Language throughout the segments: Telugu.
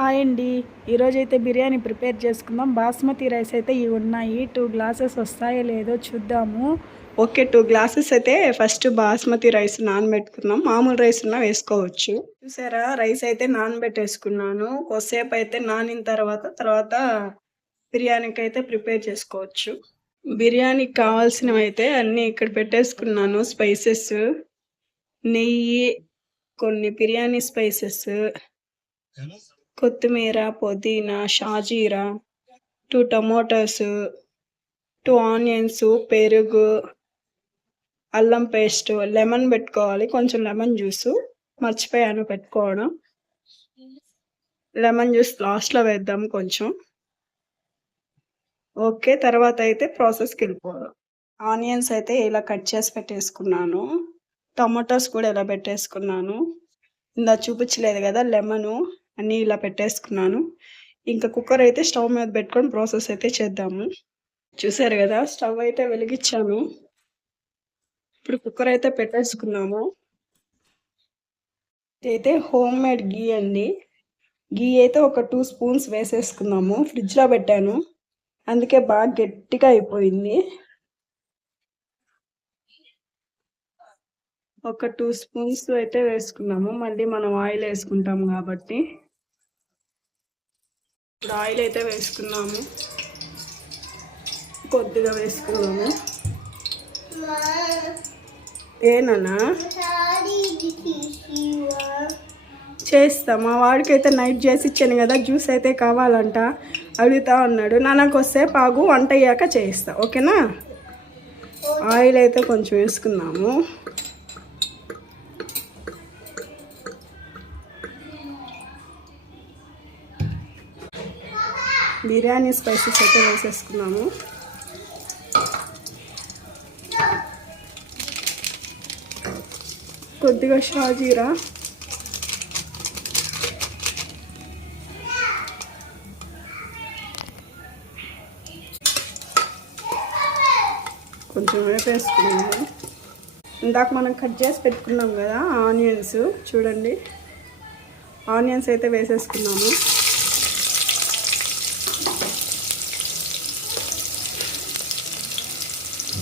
హాయ్ అండి. ఈరోజైతే బిర్యానీ ప్రిపేర్ చేసుకుందాం. బాస్మతి రైస్ అయితే ఇవి ఉన్నాయి. 2 గ్లాసెస్ వస్తాయో లేదో చూద్దాము. ఓకే, 2 గ్లాసెస్ అయితే ఫస్ట్ బాస్మతి రైస్ నానబెట్టుకుందాం. మామూలు రైస్ ఉన్నా వేసుకోవచ్చు. చూసారా, రైస్ అయితే నానబెట్టేసుకున్నాను. కొద్దిసేపు అయితే నానిన తర్వాత బిర్యానీకి అయితే ప్రిపేర్ చేసుకోవచ్చు. బిర్యానీకి కావాల్సినవి అయితే అన్నీ ఇక్కడ పెట్టేసుకున్నాను. స్పైసెస్, నెయ్యి, కొన్ని బిర్యానీ స్పైసెస్, కొత్తిమీర, పుదీనా, షాజీరా, 2 టమోటాస్, 2 ఆనియన్స్, పెరుగు, అల్లం పేస్ట్, లెమన్ పెట్టుకోవాలి. కొంచెం లెమన్ జ్యూస్ మర్చిపోయాను పెట్టుకోవడం. లెమన్ జ్యూస్ లాస్ట్లో వేద్దాం కొంచెం. ఓకే, తర్వాత అయితే ప్రాసెస్కి వెళ్ళిపోదాం. ఆనియన్స్ అయితే ఇలా కట్ చేసి పెట్టేసుకున్నాను. టమోటాస్ కూడా ఇలా పెట్టేసుకున్నాను. ఇందా చూపించలేదు కదా, లెమను అన్నీ ఇలా పెట్టేసుకున్నాను. ఇంకా కుక్కర్ అయితే స్టవ్ మీద పెట్టుకొని ప్రాసెస్ అయితే చేద్దాము. చూసారు కదా, స్టవ్ అయితే వెలిగించాను. ఇప్పుడు కుక్కర్ అయితే పెట్టేసుకున్నాము. ఇదైతే హోమ్ మేడ్ గీ అండి. గీ అయితే ఒక 2 స్పూన్స్ వేసేసుకున్నాము. ఫ్రిడ్జ్లో పెట్టాను, అందుకే బాగా గట్టిగా అయిపోయింది. ఒక 2 స్పూన్స్ అయితే వేసుకున్నాము. మళ్ళీ మనం ఆయిల్ వేసుకుంటాము కాబట్టి. ఇప్పుడు ఆయిల్ అయితే వేసుకున్నాము, కొద్దిగా వేసుకున్నాము. ఏనా చేస్తా, మా వాడికి అయితే నైట్ చేసి ఇచ్చాను కదా, జ్యూస్ అయితే కావాలంట అడుగుతా ఉన్నాడు. నాన్నకు వస్తే పాగు వంట అయ్యాక చేయిస్తా, ఓకేనా. ఆయిల్ అయితే కొంచెం వేసుకున్నాము. బిర్యానీ స్పైసెస్ అయితే వేసేసుకున్నాము. కొద్దిగా షాజీరా, కొంచెం వేపేసుకున్నాము. ఇందాక మనం కట్ చేసి పెట్టుకున్నాం కదా ఆనియన్స్, చూడండి ఆనియన్స్ అయితే వేసేసుకున్నాము.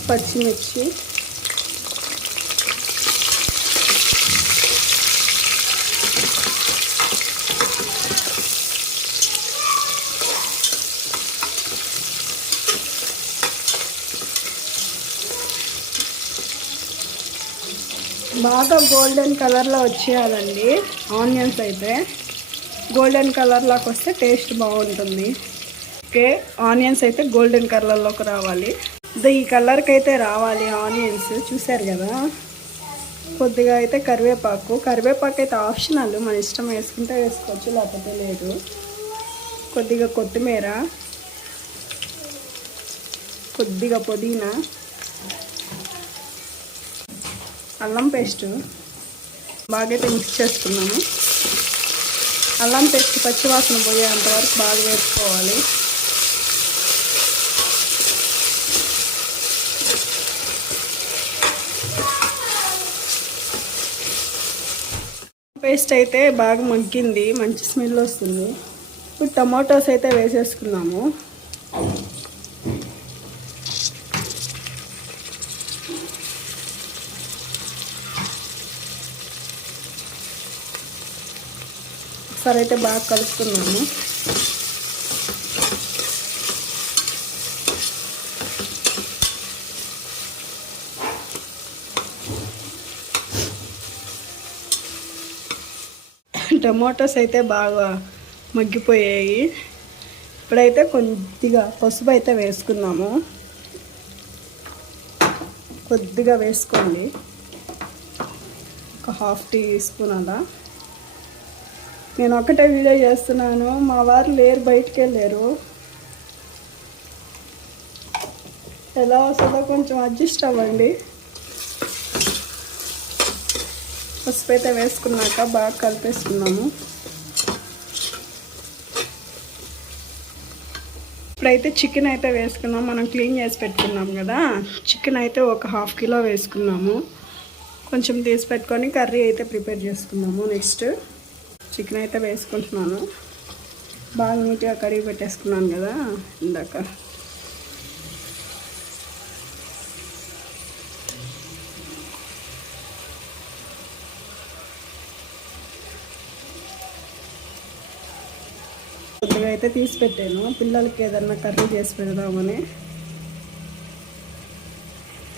పచ్చిమిర్చి, బాగా గోల్డెన్ కలర్లో వచ్చేయాలండి ఆనియన్స్ అయితే. గోల్డెన్ కలర్లోకి వస్తే టేస్ట్ బాగుంటుంది. ఓకే, ఆనియన్స్ అయితే గోల్డెన్ కలర్లోకి రావాలి. ఈ కలర్కి అయితే రావాలి ఆనియన్స్, చూసారు కదా. కొద్దిగా అయితే కరివేపాకు అయితే ఆప్షనల్, మన ఇష్టం వేసుకుంటే వేసుకోవచ్చు, లేకపోతే లేదు. కొద్దిగా కొత్తిమీర, కొద్దిగా పుదీనా, అల్లం పేస్ట్ బాగా అయితే మిక్స్ చేసుకున్నాను. అల్లం పేస్ట్ పచ్చివాసన పోయేంత వరకు బాగా వేసుకోవాలి. పేస్ట్ అయితే బాగా మగ్గింది, మంచి స్మెల్ వస్తుంది. ఇప్పుడు టమాటోస్ అయితే వేసేసుకున్నాము. ఒకసారి అయితే బాగా కలుపుకున్నాము. టమాటోస్ అయితే బాగా మగ్గిపోయాయి. ఇప్పుడైతే కొద్దిగా పసుపు అయితే వేసుకున్నాము. కొద్దిగా వేసుకోండి, ఒక 1/2 టీ స్పూన్ అలా. నేను ఒకటే వీడియో చేస్తున్నాను, మా వారు లేరు, బయటికి వెళ్ళారు. ఎలా వస్తుందో కొంచెం అడ్జస్ట్ అవ్వండి. పసుపు అయితే వేసుకున్నాక బాగా కలిపేసుకున్నాము. ఇప్పుడైతే చికెన్ అయితే వేసుకున్నాం. మనం క్లీన్ చేసి పెట్టుకున్నాం కదా, చికెన్ అయితే ఒక 1/2 కిలో వేసుకున్నాము. కొంచెం తీసి పెట్టుకొని కర్రీ అయితే ప్రిపేర్ చేసుకున్నాము. నెక్స్ట్ చికెన్ అయితే వేసుకుంటున్నాను. బాగా నీట్గా కడిగి పెట్టేసుకున్నాను కదా ఇందాక. కొద్దిగా అయితే తీసి పెట్టాను పిల్లలకి ఏదన్నా కర్రీ చేసి పెడదామని.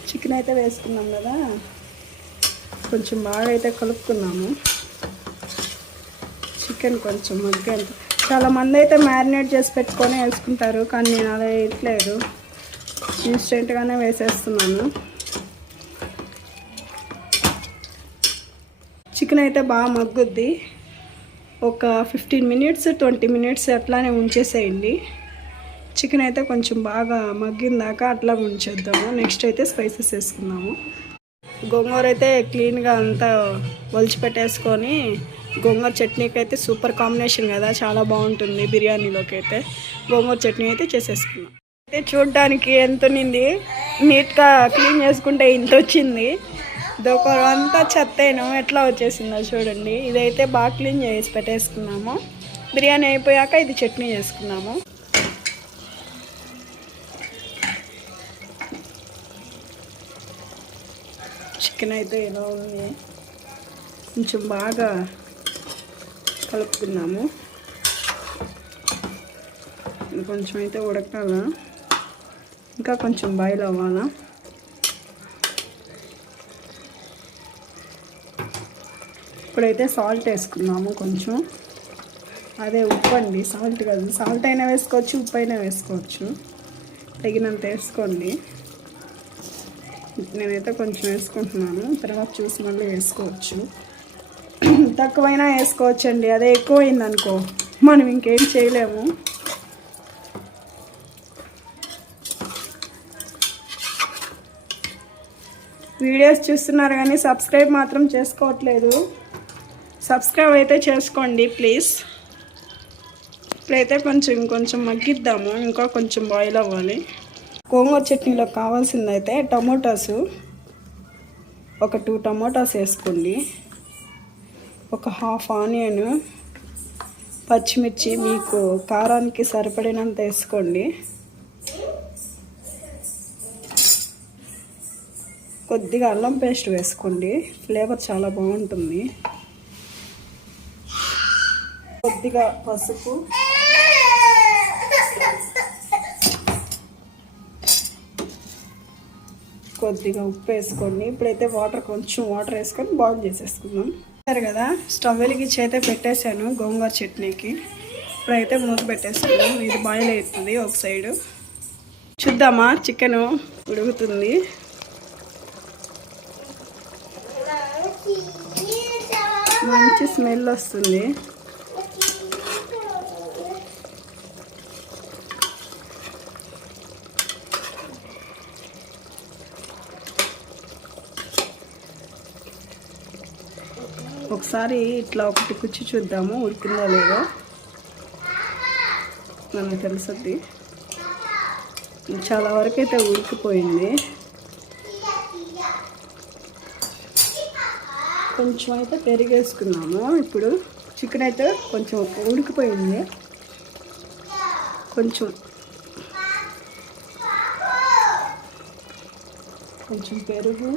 చికెన్ అయితే వేసుకున్నాం కదా, కొంచెం బాగా అయితే కలుపుకున్నాము. చికెన్ కొంచెం మగ్గంత, చాలామంది అయితే మ్యారినేట్ చేసి పెట్టుకొని వేసుకుంటారు, కానీ నేను అలా వేయట్లేదు, ఇన్స్టెంట్గానే వేసేస్తున్నాను. చికెన్ అయితే బాగా మగ్గుద్ది, ఒక 15 మినిట్స్ 20 మినిట్స్ అట్లానే ఉంచేసేయండి. చికెన్ అయితే కొంచెం బాగా మగ్గిందాక అట్లా ఉంచేద్దాము. నెక్స్ట్ అయితే స్పైసెస్ వేసుకున్నాము. గోంగూర అయితే క్లీన్గా అంతా ఒలిచిపెట్టేసుకొని, గోంగూర చట్నీకి అయితే సూపర్ కాంబినేషన్ కదా, చాలా బాగుంటుంది బిర్యానీలోకి అయితే. గోంగూర చట్నీ అయితే చేసేసుకున్నాం. అయితే చూడడానికి ఎంత ఉన్నింది, నీట్గా క్లీన్ చేసుకుంటే ఇంత వచ్చింది. దోకరు అంతా చెత్తేను ఎట్లా వచ్చేసిందో చూడండి. ఇదైతే బాగా క్లీన్ చేసి పెట్టేసుకున్నాము. బిర్యానీ అయిపోయాక ఇది చట్నీ చేసుకున్నాము. చికెన్ అయితే ఇలా ఉంది, కొంచెం బాగా కలుపుకున్నాము. కొంచెం అయితే ఉడకాల, ఇంకా కొంచెం బాయిల్ అవ్వాలా. ఇప్పుడైతే సాల్ట్ వేసుకున్నాము కొంచెం, అదే ఉప్పు అండి, సాల్ట్ కాదు. సాల్ట్ అయినా వేసుకోవచ్చు, ఉప్పు అయినా వేసుకోవచ్చు, తగినంత వేసుకోండి. నేనైతే కొంచెం వేసుకుంటున్నాను, తర్వాత చూసి మళ్ళీ వేసుకోవచ్చు. తక్కువైనా వేసుకోవచ్చు అండి, అదే ఎక్కువైంది అనుకో మనం ఇంకేం చేయలేము. వీడియోస్ చూస్తున్నారు కానీ సబ్స్క్రైబ్ మాత్రం చేసుకోవట్లేదు. సబ్స్క్రైబ్ అయితే చేసుకోండి ప్లీజ్. ఇప్పుడైతే కొంచెం మగ్గిద్దాము, ఇంకా కొంచెం బాయిల్ అవ్వాలి. గోంగూర చట్నీలో కావాల్సిందైతే టమోటాసు, ఒక 2 టమోటాస్ వేసుకోండి, ఒక హాఫ్ ఆనియన్, పచ్చిమిర్చి మీకు కారానికి సరిపడినంత వేసుకోండి, కొద్దిగా అల్లం పేస్ట్ వేసుకోండి, ఫ్లేవర్ చాలా బాగుంటుంది. కొద్దిగా పసుపు, కొద్దిగా ఉప్పు వేసుకోండి. ఇప్పుడైతే కొంచెం వాటర్ వేసుకొని బాయిల్ చేసేసుకుందాం. సరే కదా, స్టవ్ వెలిగించి అయితే పెట్టేశాను గోంగూర చట్నీకి. ఇప్పుడైతే మూత పెట్టేసుకుందాం, ఇది బాయిల్ అవుతుంది. ఒక సైడు చూద్దామా, చికెన్ ఉడుకుతుంది. మంచి స్మెల్ వస్తుంది. ఒకసారి ఇట్లా ఒకటి కుచ్చి చూద్దాము, ఉడికిందో లేదో మనకు తెలుస్తుంది. చాలా వరకు అయితే ఉడికిపోయింది. కొంచెం అయితే పెరిగేసుకున్నాము. ఇప్పుడు చికెన్ అయితే కొంచెం ఉడికిపోయింది. కొంచెం పెరుగు,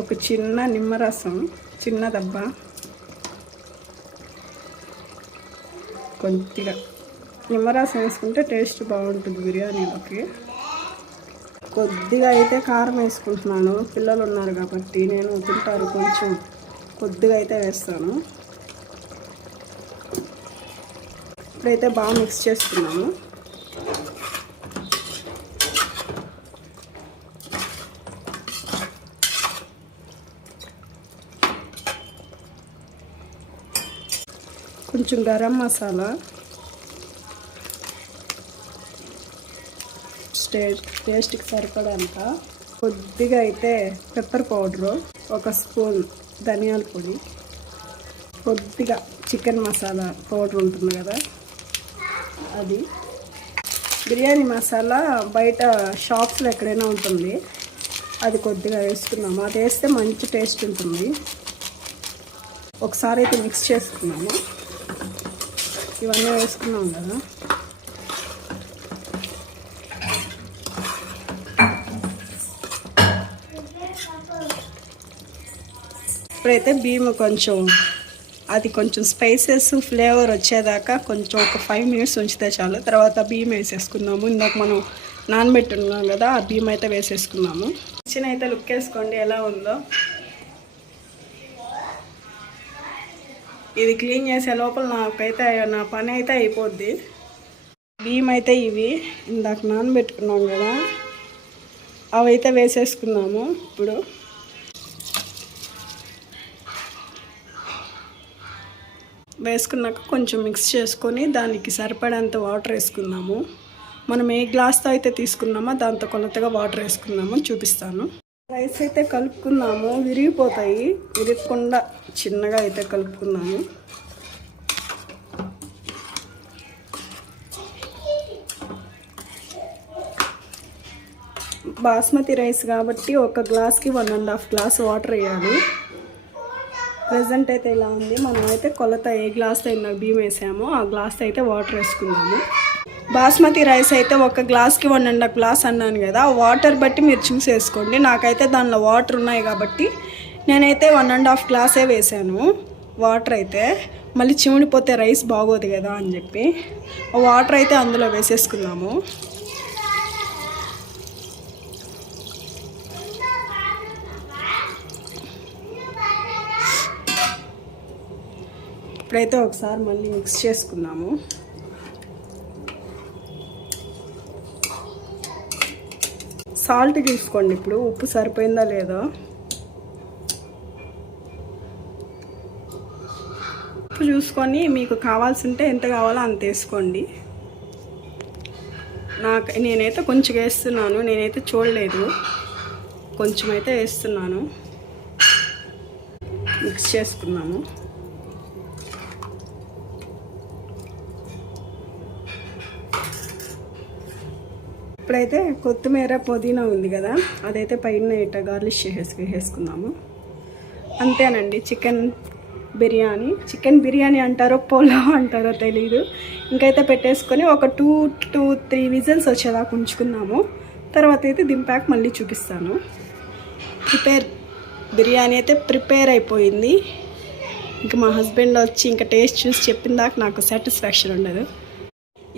ఒక చిన్న నిమ్మరసం, చిన్న దబ్బ, కొద్దిగా నిమ్మరసం వేసుకుంటే టేస్ట్ బాగుంటుంది బిర్యానీలోకి. కొద్దిగా అయితే కారం వేసుకుంటున్నాను, పిల్లలు ఉన్నారు కాబట్టి నేను తింటారు, కొంచెం కొద్దిగా అయితే వేస్తాను. ఇప్పుడైతే బాగా మిక్స్ చేసుకున్నాము. కొంచెం గరం మసాలా, టేస్ట్కి సరిపడాక కొద్దిగా అయితే పెప్పర్ పౌడరు, ఒక స్పూన్ ధనియాల పొడి, కొద్దిగా చికెన్ మసాలా పౌడర్ ఉంటుంది కదా అది. బిర్యానీ మసాలా బయట షాప్స్లో ఎక్కడైనా ఉంటుంది, అది కొద్దిగా వేసుకున్నాము. అది వేస్తే మంచి టేస్ట్ ఉంటుంది. ఒకసారి అయితే మిక్స్ చేసుకున్నాము. ఇవన్నీ వేసుకున్నాం కదా. ఇప్పుడైతే బియ్యం కొంచెం స్పైసెస్ ఫ్లేవర్ వచ్చేదాకా కొంచెం ఒక 5 minutes ఉంచితే చాలు. తర్వాత బియ్యం వేసేసుకుందాము. ఇందాక మనం నానబెట్టున్నాం కదా, ఆ బియ్యం అయితే వేసేసుకున్నాము. కిచెన్ అయితే లుక్ వేసుకోండి ఎలా ఉందో. ఇది క్లీన్ చేసే లోపల నా పని అయితే అయిపోద్ది. బియ్యం అయితే ఇవి ఇందాక నానబెట్టుకున్నాం కదా, అవి అయితే వేసేసుకున్నాము. ఇప్పుడు వేసుకున్నాక కొంచెం మిక్స్ చేసుకొని దానికి సరిపడేంత వాటర్ వేసుకుందాము. మనం ఏ గ్లాస్తో అయితే తీసుకున్నామో దాంతో కొలతగా వాటర్ వేసుకుందాము, చూపిస్తాను. రైస్ అయితే కలుపుకున్నాము, విరిగిపోతాయి. విరగకుండా చిన్నగా అయితే కలుపుకున్నాము. బాస్మతి రైస్ కాబట్టి ఒక గ్లాస్కి 1.5 గ్లాస్ వాటర్ వేయాలి. ప్రజెంట్ అయితే ఇలా ఉంది. మనం అయితే కొలత ఏ గ్లాస్తో అయినా బియ్యం వేసామో ఆ గ్లాస్తో అయితే వాటర్ వేసుకున్నాము. బాస్మతి రైస్ అయితే ఒక గ్లాస్కి 1.5 గ్లాస్ అన్నాను కదా, వాటర్ బట్టి మీరు చూసి వేసుకోండి. నాకైతే దానిలో వాటర్ ఉన్నాయి కాబట్టి నేనైతే 1.5 గ్లాసే వేసాను వాటర్ అయితే. మళ్ళీ చిమిడిపోతే రైస్ బాగోదు కదా అని చెప్పి వాటర్ అయితే అందులో వేసేసుకున్నాము. ఇప్పుడైతే ఒకసారి మళ్ళీ మిక్స్ చేసుకున్నాము. సాల్ట్ చూసుకోండి, ఇప్పుడు ఉప్పు సరిపోయిందా లేదో. ఉప్పు చూసుకొని మీకు కావాల్సింటే ఎంత కావాలో అంత వేసుకోండి. నేనైతే కొంచెం వేస్తున్నాను, నేనైతే చూడలేదు, కొంచెం అయితే వేస్తున్నాను. మిక్స్ చేసుకున్నాము. ఇప్పుడైతే కొత్తిమీర పుదీనా ఉంది కదా, అదైతే పైన ఇట్లా గార్లిష్ వేసేసుకున్నాము. అంతేనండి చికెన్ బిర్యానీ అంటారో పులావ్ అంటారో తెలీదు. ఇంకైతే పెట్టేసుకొని ఒక 2 to 3 విజిల్స్ వచ్చేదాకా ఉంచుకున్నాము. తర్వాత అయితే దింపాక మళ్ళీ చూపిస్తాను. బిర్యానీ అయితే ప్రిపేర్ అయిపోయింది. ఇంకా మా హస్బెండ్ వచ్చి ఇంకా టేస్ట్ చూసి చెప్పిన దాకా నాకు సాటిస్ఫాక్షన్ ఉండదు.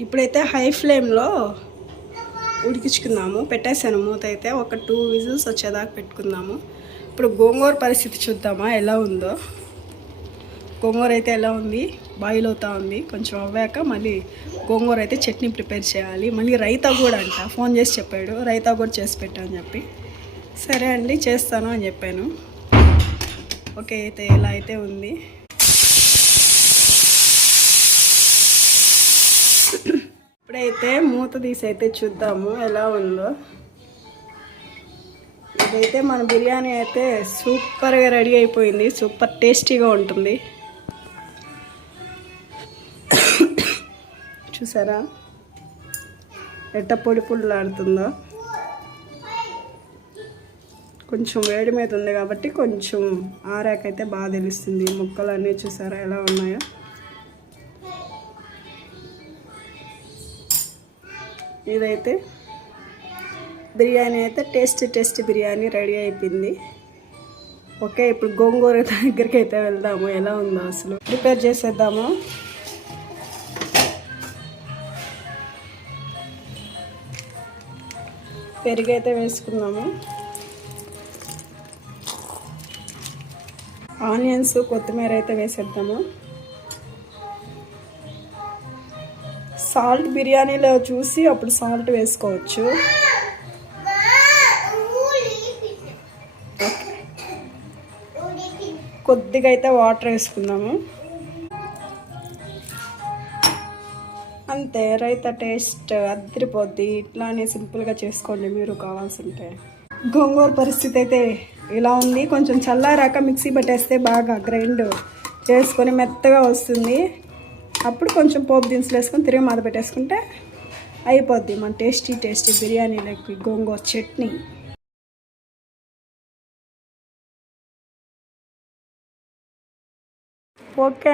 ఇప్పుడైతే హై ఫ్లేమ్లో ఉడికించుకుందాము. పెట్టేసాను మూత అయితే. ఒక 2 విజిల్స్ వచ్చేదాకా పెట్టుకుందాము. ఇప్పుడు గోంగూర పరిస్థితి చూద్దామా ఎలా ఉందో. గోంగూర అయితే ఎలా ఉంది, బాయిల్ అవుతా ఉంది. కొంచెం అవ్వాక మళ్ళీ గోంగూర అయితే చట్నీ ప్రిపేర్ చేయాలి. మళ్ళీ రైతా కూడా ఫోన్ చేసి చెప్పాడు, రైతా కూడా చేసి పెట్టా అని చెప్పి. సరే అండి చేస్తాను అని చెప్పాను. ఓకే అయితే ఎలా అయితే ఉంది. ఇప్పుడైతే మూత తీసి అయితే చూద్దాము ఎలా ఉందో. ఇదైతే మన బిర్యానీ అయితే సూపర్గా రెడీ అయిపోయింది. సూపర్ టేస్టీగా ఉంటుంది. చూసారా ఎట్ట పొడి పొడిలాడుతుందో. కొంచెం వేడి మీద ఉంది కాబట్టి కొంచెం ఆరాకైతే బాగా తెలుస్తుంది. ముక్కలు అన్నీ చూసారా ఎలా ఉన్నాయో. ఇదైతే బిర్యానీ అయితే టేస్ట్ బిర్యానీ రెడీ అయిపోయింది. ఓకే ఇప్పుడు గోంగూర దగ్గరికి అయితే వెళ్దాము. ఎలా ఉందో అసలు ప్రిపేర్ చేసేద్దాము. పెరుగు అయితే వేసుకున్నాము. ఆనియన్స్ కొత్తిమీర అయితే వేసేద్దాము. సాల్ట్ బిర్యానీలో చూసి అప్పుడు సాల్ట్ వేసుకోవచ్చు. కొద్దిగా అయితే వాటర్ వేసుకుందాము. అంతే రైతా టేస్ట్ అదిరిపోద్ది. ఇట్లానే సింపుల్గా చేసుకోండి మీరు కావాల్సింటే. గోంగూర పరిస్థితి అయితే ఇలా ఉంది. కొంచెం చల్లారాక మిక్సీ పట్టేస్తే బాగా గ్రైండ్ చేసుకొని మెత్తగా వస్తుంది. అప్పుడు కొంచెం పోపు దినుసులు వేసుకొని తిరిగి మాద పెట్టేసుకుంటే అయిపోద్ది మన టేస్టీ బిర్యానీలోకి గోంగూర చట్నీ. ఓకే.